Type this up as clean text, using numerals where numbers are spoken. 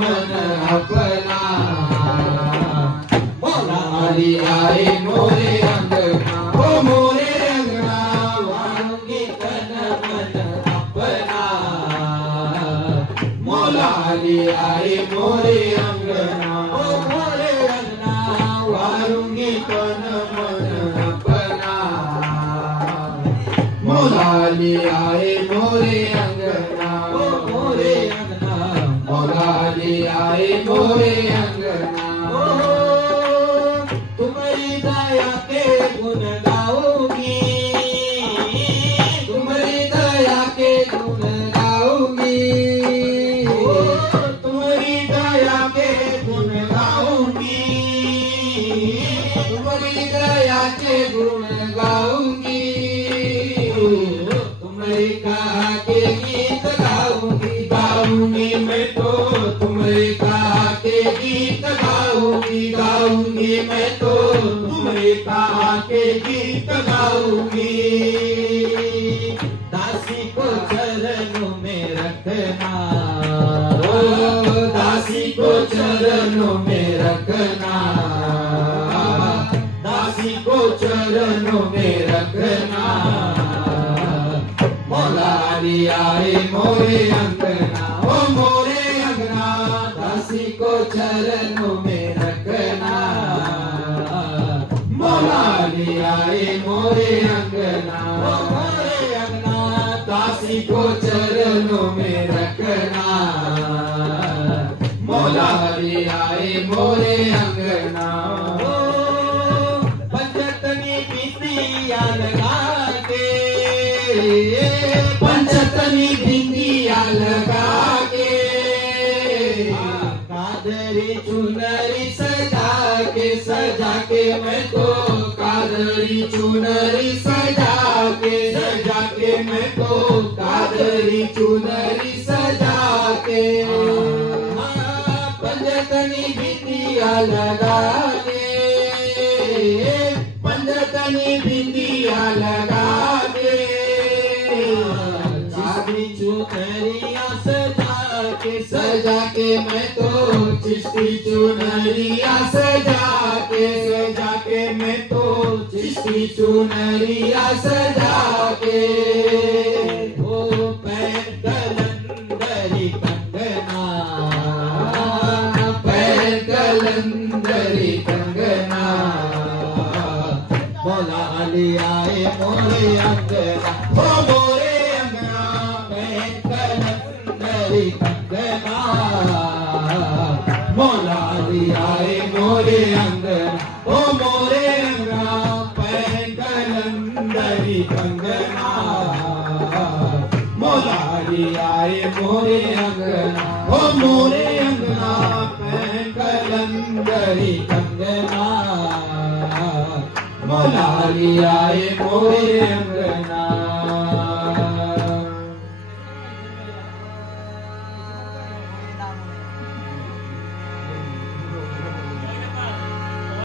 मन अपना मौलाली आए मोरे अंगना ओ मोरे अंगना वारूंगी तन मन अपना मौलाली आए मोरे अंगना ओ मोरे अंगना वारूंगी तन मन अपना मौलाली आए मोरे अंगना ओ मोरे अंगना मौलाली आए मोरे अंगना तुम्हारी दया के गुण गाऊंगी तुम्हारी दया के गुण गाऊंगी तुम्हारी दया के गुण गाऊंगी तुम्हारी दया के गुण गाऊंगी तुम्हारी कहा के गीत गाऊंगी गाऊंगी मैं तो तुम्हारी कहा के गीत गाऊंगी गाऊंगी मैं तो तुम्हारी कहा के गीत गाऊंगी दासी को चरणों में रखना ओ दासी को चरणों में रखना दासी को चरणों में रखना मौलाली आए मोरे अंगना ओ मोरे अंगना दासी को चरणों में रखना मौलाली आए मोरे अंगना ओ मोरे अंगना दासी को चरणों में रखना मौलाली आए मोरे अंगना पंचतनी बिंदिया लगा के पंचतनी बिंदिया लगा के कादरी चुनरी सजा के मैं तो कादरी चुनरी सजा के मैं तो कादरी चुनरी सजा के पंचतनी बिंदिया लगा के पंचतनी बिंदिया लगा के चांदी चुनरिया सजा के मैं तो चिश्ती चुनरिया सजा के मैं तो चिश्ती चुनरिया सजा के ओ पैर कलंदरी कंगना पैर कलंदरी कंगना मौलाली आए मोरे अंगना ओ मोरे अंगना पैर कलंदरी कंगना मौलाली आए मोरे अंगना ओ मोरे अंगना पैर कलंदरी कंगना मौलाली आए मोरे अंगना ओ मोरे अंगना पैर कलंदरी कंगना मौलाली आए मोरे अंगना।